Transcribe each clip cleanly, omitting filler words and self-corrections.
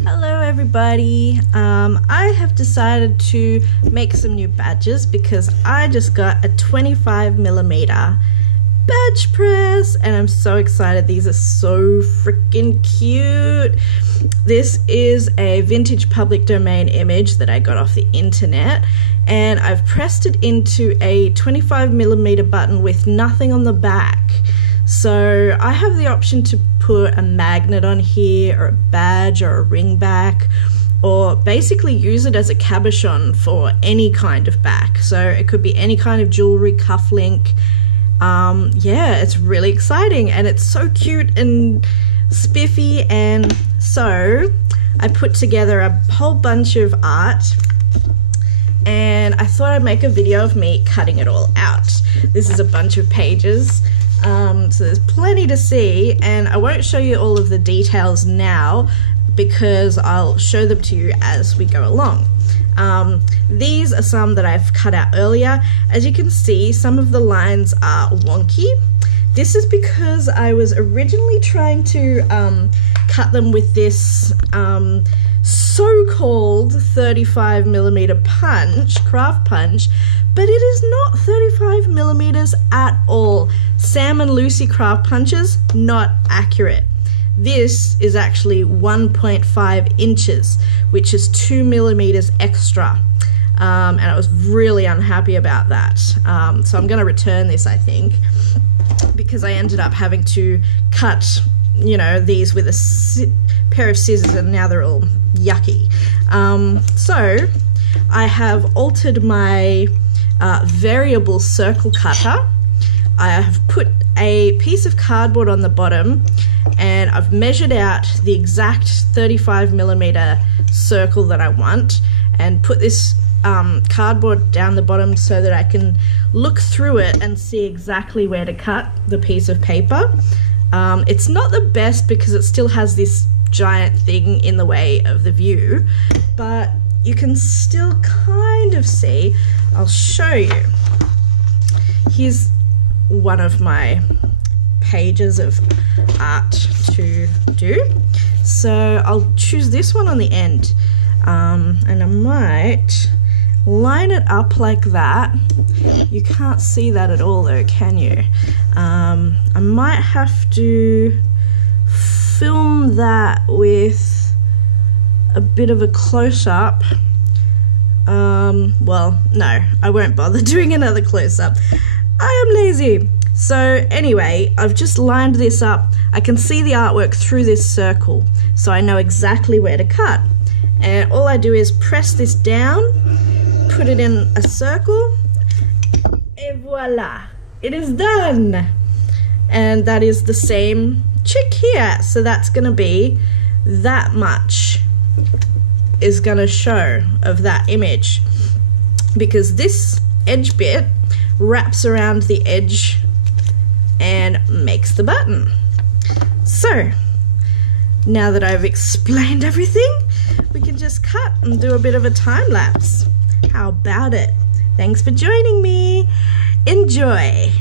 Hello everybody. I have decided to make some new badges because I just got a 25mm badge press and I'm so excited. These are so freaking cute. This is a vintage public domain image that I got off the internet, and I've pressed it into a 25mm button with nothing on the back. So I have the option to put a magnet on here, or a badge, or a ring back, or basically use it as a cabochon for any kind of back. So it could be any kind of jewelry, cufflink. Yeah, it's really exciting and it's so cute and spiffy. And so I put together a whole bunch of art and I thought I'd make a video of me cutting it all out. This is a bunch of pages. So there's plenty to see, and I won't show you all of the details now because I'll show them to you as we go along. These are some that I've cut out earlier. As you can see, some of the lines are wonky. This is because I was originally trying to cut them with this so-called 35mm craft punch, but it is not 35mm at all. Sam and Lucy craft punches, not accurate. This is actually 1.5 inches, which is 2mm extra. And I was really unhappy about that. So I'm going to return this, I think, because I ended up having to cut, you know, these with a pair of scissors, and now they're all yucky. So I have altered my variable circle cutter. I have put a piece of cardboard on the bottom and I've measured out the exact 35mm circle that I want and put this cardboard down the bottom so that I can look through it and see exactly where to cut the piece of paper. It's not the best because it still has this giant thing in the way of the view, but you can still kind of see. I'll show you. Here's one of my pages of art to do. So I'll choose this one on the end, and I might line it up like that. You can't see that at all though, can you? I might have to film that with a bit of a close-up. Well, no, I won't bother doing another close-up. I am lazy. So anyway, I've just lined this up. I can see the artwork through this circle, so I know exactly where to cut. And all I do is press this down, put it in a circle, et voila, it is done. And that is the same chick here. So that's gonna be that much is gonna show of that image, because this edge bit wraps around the edge and makes the button. So now that I've explained everything, we can just cut and do a bit of a time lapse. How about it? Thanks for joining me. Enjoy.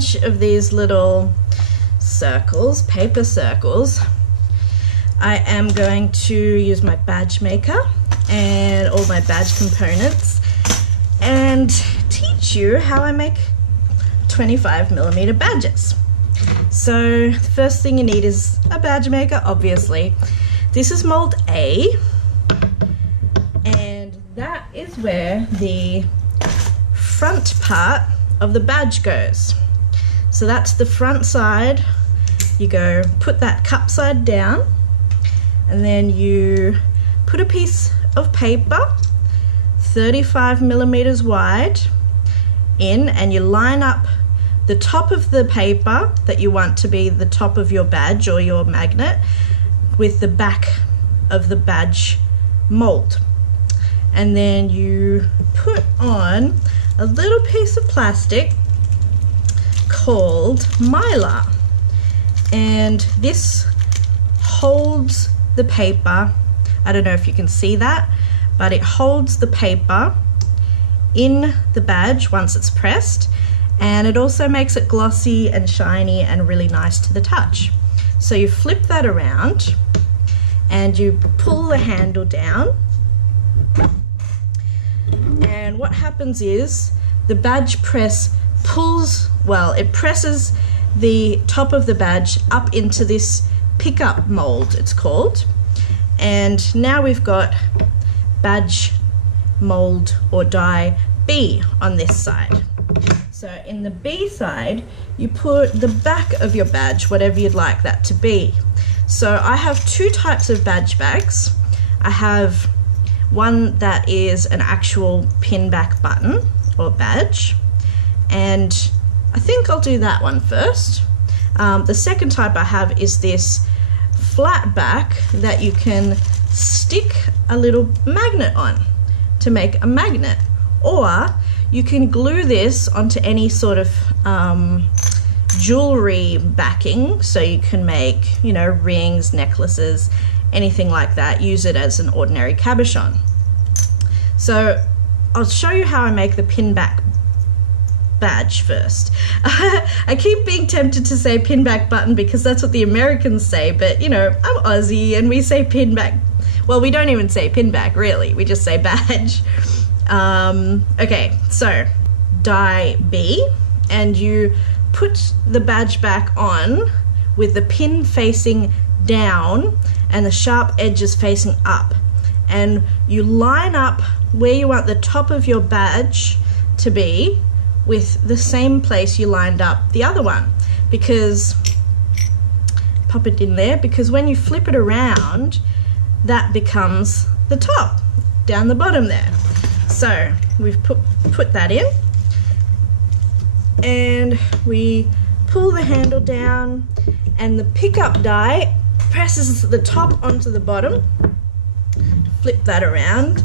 bunch of these little circles, paper circles. I am going to use my Badgemaker and all my badge components and teach you how I make 25mm badges. So the first thing you need is a Badgemaker, obviously. This is mold A, and that is where the front part of the badge goes. So that's the front side. You go put that cup side down, and then you put a piece of paper 35mm wide in, and you line up the top of the paper that you want to be the top of your badge or your magnet with the back of the badge mold. And then you put on a little piece of plastic called mylar, and this holds the paper. I don't know if you can see that, but it holds the paper in the badge once it's pressed, and it also makes it glossy and shiny and really nice to the touch. So you flip that around and you pull the handle down, and what happens is the badge press it presses the top of the badge up into this pickup mold, it's called. And now we've got badge mold or die B on this side. So in the B side, you put the back of your badge, whatever you'd like that to be. So I have two types of badge bags. I have one that is an actual pin back button or badge, and I think I'll do that one first. The second type I have is this flat back that you can stick a little magnet on to make a magnet, or you can glue this onto any sort of jewelry backing, so you can make, you know, rings, necklaces, anything like that. Use it as an ordinary cabochon. So I'll show you how I make the pin back badge first. I keep being tempted to say pin back button because that's what the Americans say, but you know, I'm Aussie and we say pin back. Well, we don't even say pin back really, we just say badge. Okay, so die B, and you put the badge back on with the pin facing down and the sharp edges facing up, and you line up where you want the top of your badge to be with the same place you lined up the other one, because pop it in there, because when you flip it around, that becomes the top down the bottom there. So we've put that in, and we pull the handle down, and the pickup die presses the top onto the bottom. Flip that around,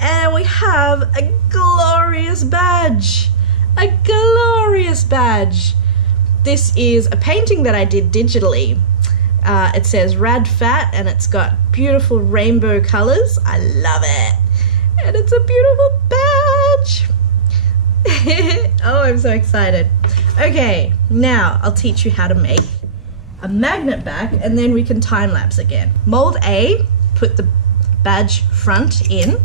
and we have a glorious badge. A glorious badge. This is a painting that I did digitally. It says Rad Fat, and it's got beautiful rainbow colors. I love it. And it's a beautiful badge. Oh, I'm so excited. Okay, now I'll teach you how to make a magnet back, and then we can time lapse again. Mold A, put the badge front in,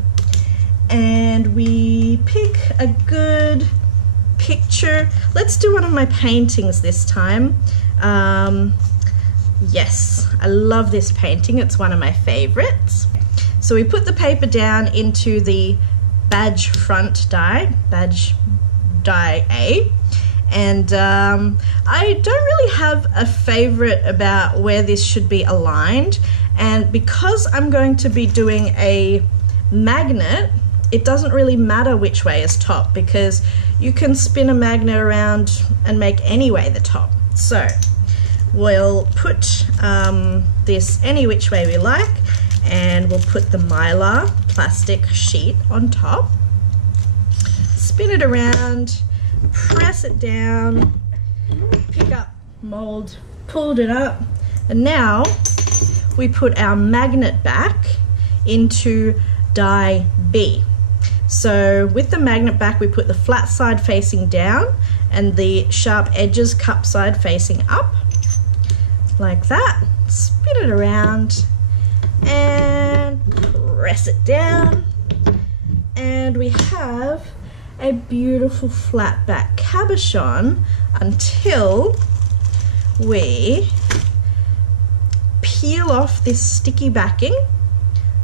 and we pick a good picture. Let's do one of my paintings this time. Yes, I love this painting. It's one of my favorites. So we put the paper down into the badge front die, badge die A, and I don't really have a favorite about where this should be aligned, and because I'm going to be doing a magnet, it doesn't really matter which way is top, because you can spin a magnet around and make any way the top. So we'll put this any which way we like, and we'll put the mylar plastic sheet on top, spin it around, press it down, pick up mold, pulled it up, and now we put our magnet back into die B. So with the magnet back, we put the flat side facing down and the sharp edges cup side facing up, like that. Spin it around and press it down, and we have a beautiful flat back cabochon until we peel off this sticky backing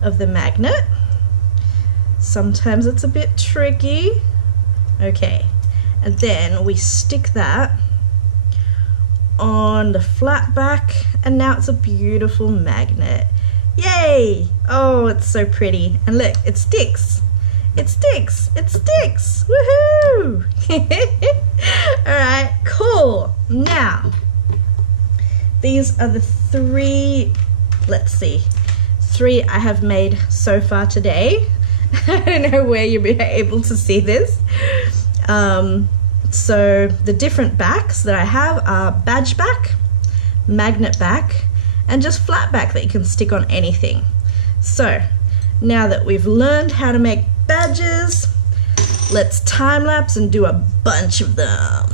of the magnet. Sometimes it's a bit tricky. Okay, and then we stick that on the flat back, and now it's a beautiful magnet. Yay! Oh, it's so pretty. And look, it sticks. It sticks. It sticks. Woohoo! Alright, cool. Now, these are the three I have made so far today. I don't know where you'll be able to see this. So the different backs that I have are badge back, magnet back, and just flat back that you can stick on anything. So now that we've learned how to make badges, let's time lapse and do a bunch of them.